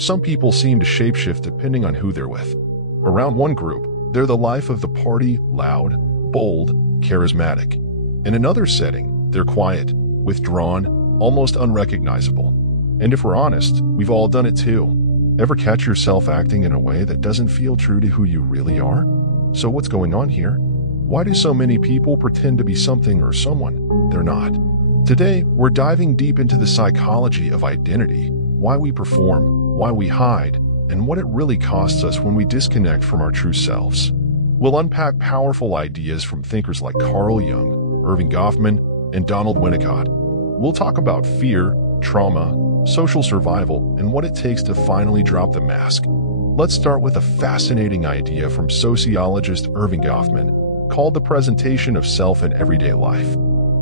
Some people seem to shapeshift depending on who they're with. Around one group, they're the life of the party, loud, bold, charismatic. In another setting, they're quiet, withdrawn, almost unrecognizable. And if we're honest, we've all done it too. Ever catch yourself acting in a way that doesn't feel true to who you really are? So what's going on here? Why do so many people pretend to be something or someone they're not? Today, we're diving deep into the psychology of identity, why we perform, why we hide, and what it really costs us when we disconnect from our true selves. We'll unpack powerful ideas from thinkers like Carl Jung, Erving Goffman, and Donald Winnicott. We'll talk about fear, trauma, social survival, and what it takes to finally drop the mask. Let's start with a fascinating idea from sociologist Erving Goffman, called the presentation of self in everyday life.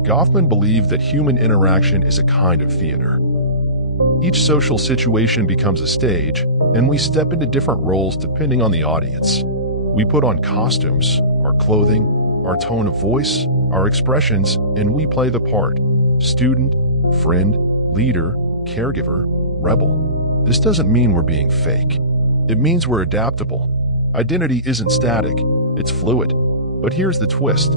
Goffman believed that human interaction is a kind of theater. Each social situation becomes a stage, and we step into different roles depending on the audience. We put on costumes, our clothing, our tone of voice, our expressions, and we play the part: student, friend, leader, caregiver, rebel. This doesn't mean we're being fake. It means we're adaptable. Identity isn't static, it's fluid. But here's the twist.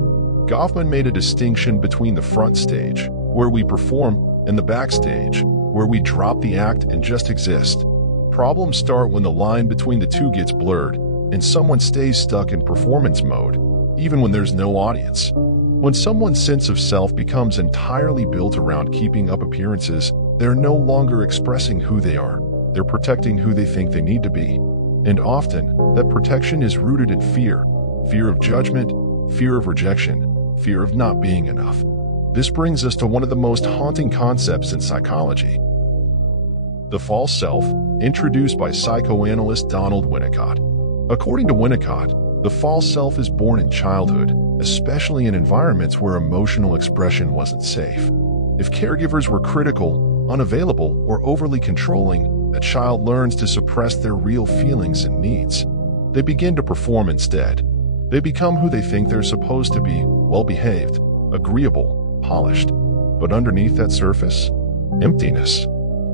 Goffman made a distinction between the front stage, where we perform, and the backstage, where we drop the act and just exist. Problems start when the line between the two gets blurred, and someone stays stuck in performance mode, even when there's no audience. When someone's sense of self becomes entirely built around keeping up appearances, they're no longer expressing who they are. They're protecting who they think they need to be. And often, that protection is rooted in fear. Fear of judgment, fear of rejection, fear of not being enough. This brings us to one of the most haunting concepts in psychology: the false self, introduced by psychoanalyst Donald Winnicott. According to Winnicott, the false self is born in childhood, especially in environments where emotional expression wasn't safe. If caregivers were critical, unavailable, or overly controlling, a child learns to suppress their real feelings and needs. They begin to perform instead. They become who they think they're supposed to be: well-behaved, agreeable, polished. But underneath that surface, emptiness,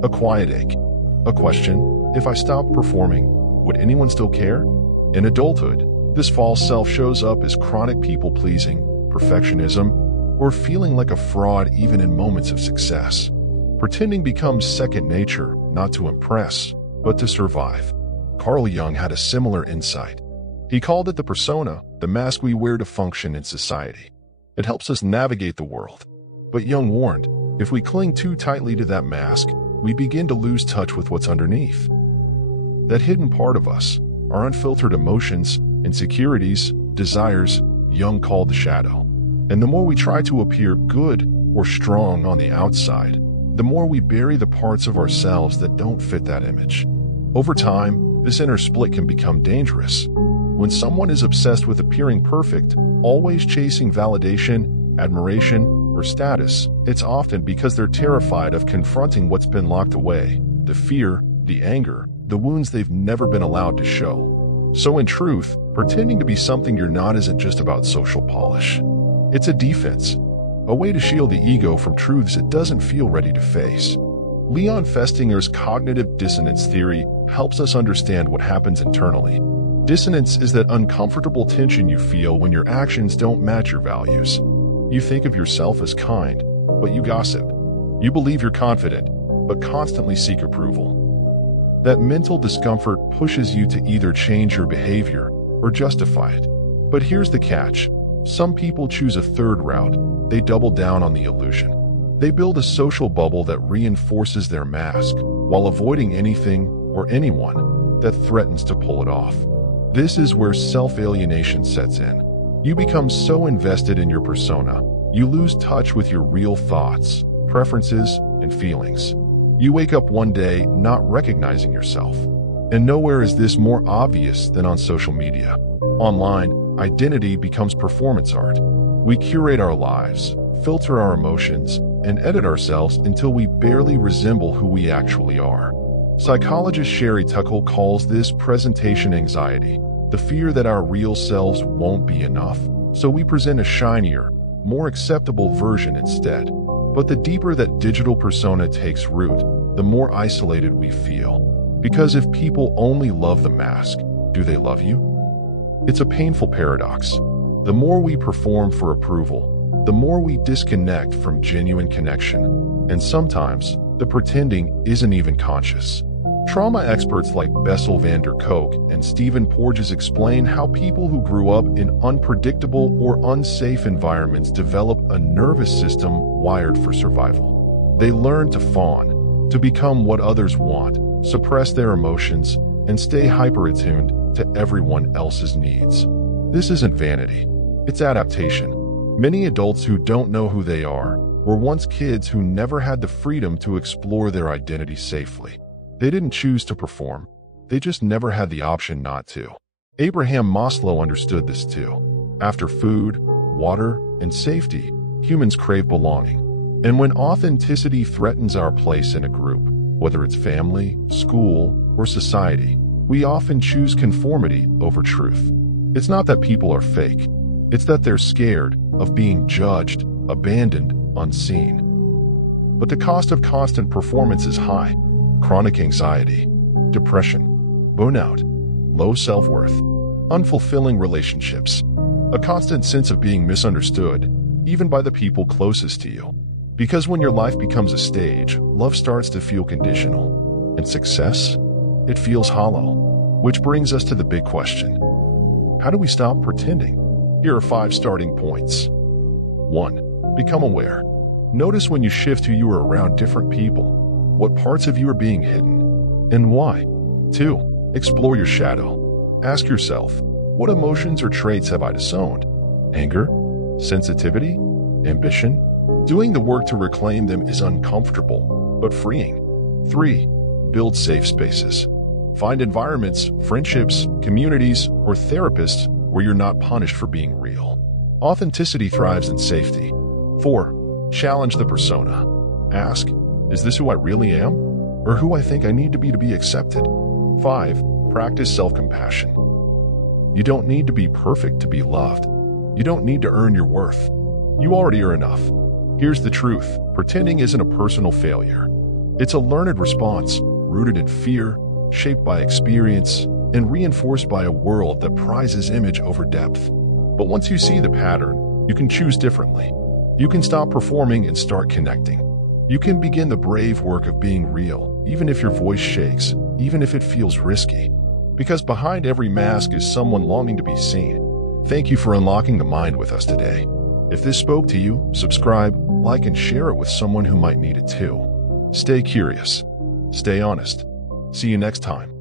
a quiet ache, a question: if I stopped performing, would anyone still care? In adulthood, this false self shows up as chronic people-pleasing, perfectionism, or feeling like a fraud even in moments of success. Pretending becomes second nature, not to impress, but to survive. Carl Jung had a similar insight. He called it the persona, the mask we wear to function in society. It helps us navigate the world. But Jung warned, if we cling too tightly to that mask, we begin to lose touch with what's underneath. That hidden part of us, our unfiltered emotions, insecurities, desires, Jung called the shadow. And the more we try to appear good or strong on the outside, the more we bury the parts of ourselves that don't fit that image. Over time, this inner split can become dangerous. When someone is obsessed with appearing perfect, always chasing validation, admiration, or status, it's often because they're terrified of confronting what's been locked away: the fear, the anger, the wounds they've never been allowed to show. So in truth, pretending to be something you're not isn't just about social polish. It's a defense, a way to shield the ego from truths it doesn't feel ready to face. Leon Festinger's cognitive dissonance theory helps us understand what happens internally. Dissonance is that uncomfortable tension you feel when your actions don't match your values. You think of yourself as kind, but you gossip. You believe you're confident, but constantly seek approval. That mental discomfort pushes you to either change your behavior or justify it. But here's the catch. Some people choose a third route. They double down on the illusion. They build a social bubble that reinforces their mask while avoiding anything or anyone that threatens to pull it off. This is where self-alienation sets in. You become so invested in your persona, you lose touch with your real thoughts, preferences, and feelings. You wake up one day not recognizing yourself. And nowhere is this more obvious than on social media. Online, identity becomes performance art. We curate our lives, filter our emotions, and edit ourselves until we barely resemble who we actually are. Psychologist Sherry Tuckle calls this presentation anxiety, the fear that our real selves won't be enough, so we present a shinier, more acceptable version instead. But the deeper that digital persona takes root, the more isolated we feel. Because if people only love the mask, do they love you? It's a painful paradox. The more we perform for approval, the more we disconnect from genuine connection. And sometimes, the pretending isn't even conscious. Trauma experts like Bessel van der Kolk and Stephen Porges explain how people who grew up in unpredictable or unsafe environments develop a nervous system wired for survival. They learn to fawn, to become what others want, suppress their emotions, and stay hyper-attuned to everyone else's needs. This isn't vanity, it's adaptation. Many adults who don't know who they are were once kids who never had the freedom to explore their identity safely. They didn't choose to perform, they just never had the option not to. Abraham Maslow understood this too. After food, water, and safety, humans crave belonging. And when authenticity threatens our place in a group, whether it's family, school, or society, we often choose conformity over truth. It's not that people are fake, it's that they're scared of being judged, abandoned, unseen. But the cost of constant performance is high. Chronic anxiety, depression, burnout, low self-worth, unfulfilling relationships, a constant sense of being misunderstood, even by the people closest to you. Because when your life becomes a stage, love starts to feel conditional, and success, it feels hollow. Which brings us to the big question. How do we stop pretending? Here are 5 starting points. 1. Become aware. Notice when you shift who you are around different people. What parts of you are being hidden, and why? 2. Explore your shadow. Ask yourself, what emotions or traits have I disowned? Anger? Sensitivity? Ambition? Doing the work to reclaim them is uncomfortable, but freeing. 3. Build safe spaces. Find environments, friendships, communities, or therapists where you're not punished for being real. Authenticity thrives in safety. 4. Challenge the persona. Ask, is this who I really am? Or who I think I need to be accepted? 5. Practice self-compassion. You don't need to be perfect to be loved. You don't need to earn your worth. You already are enough. Here's the truth. Pretending isn't a personal failure. It's a learned response, rooted in fear, shaped by experience, and reinforced by a world that prizes image over depth. But once you see the pattern, you can choose differently. You can stop performing and start connecting. You can begin the brave work of being real, even if your voice shakes, even if it feels risky. Because behind every mask is someone longing to be seen. Thank you for unlocking the mind with us today. If this spoke to you, subscribe, like, and share it with someone who might need it too. Stay curious. Stay honest. See you next time.